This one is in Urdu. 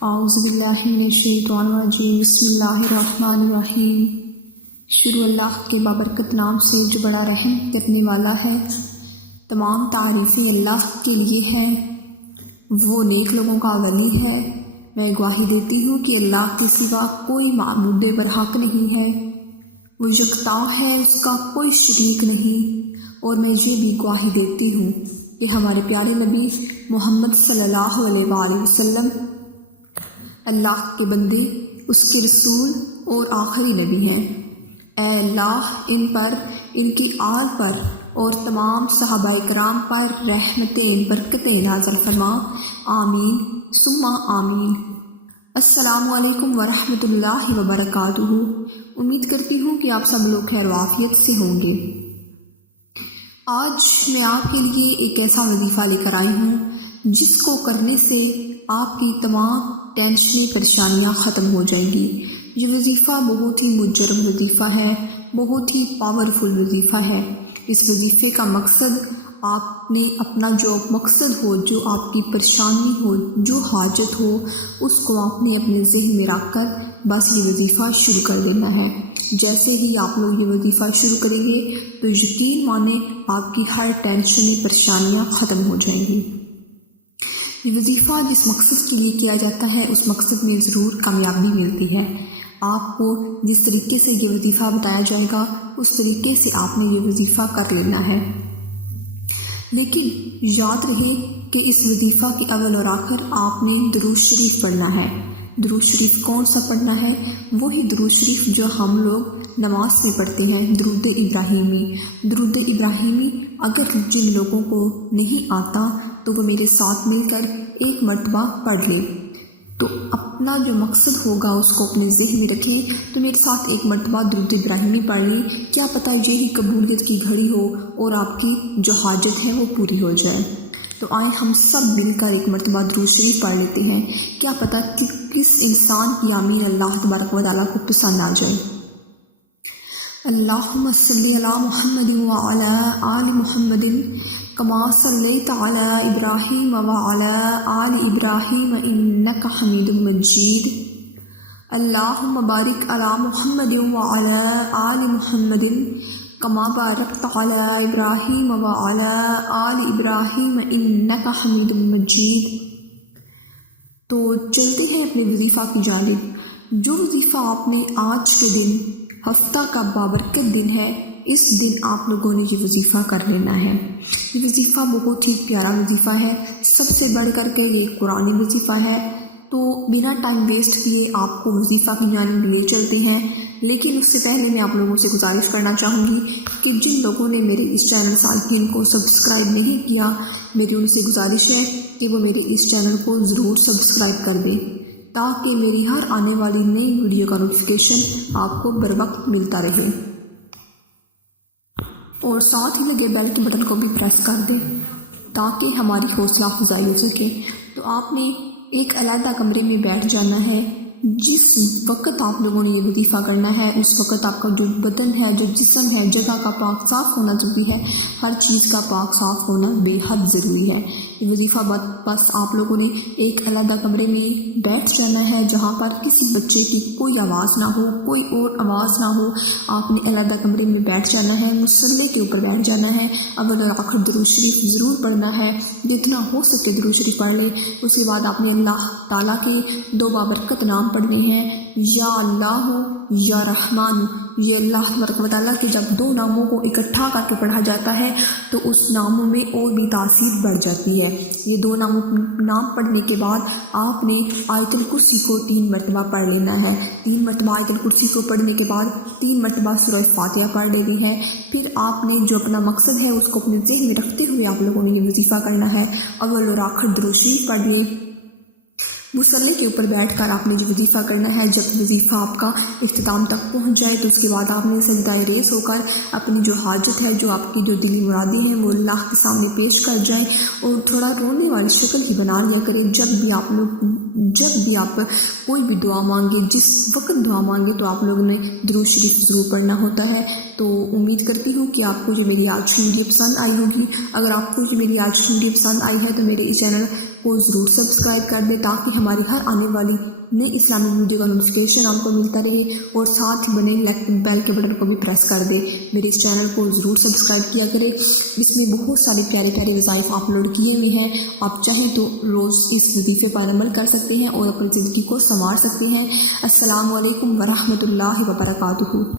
اعوذ باللہ من الشیطان الرجیم بسم اللہ الرحمن الرحیم۔ شروع اللہ کے بابرکت نام سے جو بڑا رحم کرنے والا ہے۔ تمام تعریفیں اللہ کے لیے ہیں، وہ نیک لوگوں کا ولی ہے۔ میں گواہی دیتی ہوں کہ اللہ کے سوا کوئی معبود برحق نہیں ہے، وہ یکتا ہے، اس کا کوئی شریک نہیں۔ اور میں یہ بھی گواہی دیتی ہوں کہ ہمارے پیارے نبی محمد صلی اللہ علیہ وآلہ وسلم اللہ کے بندے، اس کے رسول اور آخری نبی ہیں۔ اے اللہ ان پر، ان کی آل پر اور تمام صحابہ کرام پر رحمتیں برکتیں نازل فرما، آمین ثم آمین۔ السلام علیکم ورحمۃ اللہ وبرکاتہ۔ امید کرتی ہوں کہ آپ سب لوگ خیر و عافیت سے ہوں گے۔ آج میں آپ کے لیے ایک ایسا وظیفہ لے کر آئی ہوں جس کو کرنے سے آپ کی تمام ٹینشنیں، پریشانیاں ختم ہو جائیں گی۔ یہ وظیفہ بہت ہی مجرب وظیفہ ہے، بہت ہی پاورفل وظیفہ ہے۔ اس وظیفے کا مقصد، آپ نے اپنا جو مقصد ہو، جو آپ کی پریشانی ہو، جو حاجت ہو، اس کو آپ نے اپنے ذہن میں رکھ کر بس یہ وظیفہ شروع کر دینا ہے۔ جیسے ہی آپ لوگ یہ وظیفہ شروع کریں گے تو یقین مانیں آپ کی ہر ٹینشنیں، پریشانیاں ختم ہو جائیں گی۔ یہ وظیفہ جس مقصد کے لیے کیا جاتا ہے اس مقصد میں ضرور کامیابی ملتی ہے۔ آپ کو جس طریقے سے یہ وظیفہ بتایا جائے گا اس طریقے سے آپ نے یہ وظیفہ کر لینا ہے۔ لیکن یاد رہے کہ اس وظیفہ کے اول اور آخر آپ نے درود شریف پڑھنا ہے۔ درود شریف کون سا پڑھنا ہے؟ وہی درود شریف جو ہم لوگ نماز میں پڑھتے ہیں، درود ابراہیمی۔ درود ابراہیمی اگر جن لوگوں کو نہیں آتا تو وہ میرے ساتھ مل کر ایک مرتبہ پڑھ لے۔ تو اپنا جو مقصد ہوگا اس کو اپنے ذہن میں رکھیں، تو میرے ساتھ ایک مرتبہ درود ابراہیمی پڑھ لیں، کیا پتہ یہی قبولیت کی گھڑی ہو اور آپ کی جو حاجت ہے وہ پوری ہو جائے۔ تو آئیں ہم سب مل کر ایک مرتبہ درود شریف پڑھ لیتے ہیں، کیا پتہ کس انسان کی آمین اللہ تبارک و تعالیٰ کو پسند آ جائے۔ اللہم صلی علی محمد وعلی آل محمد کما صلیت علی ابراہیم وعلی آل ابراہیم انک حمید مجید۔ اللہم بارک علی محمد وعلی آل محمد کما بارکت علی ابراہیم وعلی آل ابراہیم انک حمید مجید۔ تو چلتے ہیں اپنے وظیفہ کی جانب۔ جو وظیفہ آپ نے آج کے دن، ہفتہ کا بابرکت دن ہے، اس دن آپ لوگوں نے یہ وظیفہ کر لینا ہے۔ یہ وظیفہ بہت ہی پیارا وظیفہ ہے، سب سے بڑھ کر کے یہ قرآنی وظیفہ ہے۔ تو بنا ٹائم ویسٹ کیے آپ کو وظیفہ کی جانب لے چلتے ہیں۔ لیکن اس سے پہلے میں آپ لوگوں سے گزارش کرنا چاہوں گی کہ جن لوگوں نے میرے اس چینل سالکین کو سبسکرائب نہیں کیا، میری ان سے گزارش ہے کہ وہ میرے اس چینل کو ضرور سبسکرائب کر دیں تاکہ میری ہر آنے والی نئی ویڈیو کا نوٹیفیکیشن آپ کو بر وقت ملتا رہے، اور ساتھ ہی لگے بیل کے بٹن کو بھی پریس کر دیں تاکہ ہماری حوصلہ افزائی ہو سکے۔ تو آپ نے ایک علیحدہ کمرے میں بیٹھ جانا ہے۔ جس وقت آپ لوگوں نے یہ وظیفہ کرنا ہے اس وقت آپ کا جو بدن ہے، جو جسم ہے، جگہ کا پاک صاف ہونا ضروری ہے، ہر چیز کا پاک صاف ہونا بے حد ضروری ہے۔ یہ وظیفہ بس آپ لوگوں نے ایک علیحدہ کمرے میں بیٹھ جانا ہے جہاں پر کسی بچے کی کوئی آواز نہ ہو، کوئی اور آواز نہ ہو۔ آپ نے علیحدہ کمرے میں بیٹھ جانا ہے، مصلے کے اوپر بیٹھ جانا ہے، اول اور آخر درود شریف ضرور پڑھنا ہے، جتنا ہو سکے درود شریف پڑھ لیں۔ اس کے بعد آپ نے اللہ تعالیٰ کے دو بابرکت نام پڑھنے ہیں، یا اللہ یا رحمان۔ یہ اللہ تبارک و تعالیٰ کے جب دو ناموں کو اکٹھا کر کے پڑھا جاتا ہے تو اس ناموں میں اور بھی تاثیر بڑھ جاتی ہے۔ یہ دو نام پڑھنے کے بعد آپ نے آیت الکرسی کو 3 مرتبہ پڑھ لینا ہے۔ 3 مرتبہ آیت الکرسی کو پڑھنے کے بعد 3 مرتبہ سورہ فاتحہ پڑھ لینی ہے۔ پھر آپ نے جو اپنا مقصد ہے اس کو اپنے ذہن میں رکھتے ہوئے آپ لوگوں نے یہ وظیفہ کرنا ہے۔ اول اور آخر درود شریف پڑھ لیے، مصلی کے اوپر بیٹھ کر آپ نے جو وظیفہ کرنا ہے۔ جب وظیفہ آپ کا اختتام تک پہنچ جائے تو اس کے بعد آپ نے سجدہ ریز ہو کر اپنی جو حاجت ہے، جو آپ کی جو دلی مرادیں ہیں وہ اللہ کے سامنے پیش کر جائیں، اور تھوڑا رونے والی شکل ہی بنا لیا کریں۔ جب بھی آپ کوئی بھی دعا مانگے، جس وقت دعا مانگے تو آپ لوگوں نے درود شریف ضرور پڑھنا ہوتا ہے۔ تو امید کرتی ہوں کہ آپ کو یہ میری آج کی ویڈیو پسند آئی ہوگی۔ اگر آپ کو یہ میری آج کی ویڈیو پسند آئی ہے تو میرے اس چینل وہ ضرور سبسکرائب کر دیں تاکہ ہماری ہر آنے والی نئی اسلامک ویڈیو کا نوٹیفیکیشن آپ کو ملتا رہے، اور ساتھ ہی بنے بیل کے بٹن کو بھی پریس کر دیں۔ میرے اس چینل کو ضرور سبسکرائب کیا کریں، اس میں بہت سارے پیارے پیارے وظائف اپلوڈ کیے ہوئے ہیں، آپ چاہیں تو روز اس وظیفے پر عمل کر سکتے ہیں اور اپنی زندگی کو سنوار سکتے ہیں۔ السلام علیکم ورحمۃ اللہ وبرکاتہ۔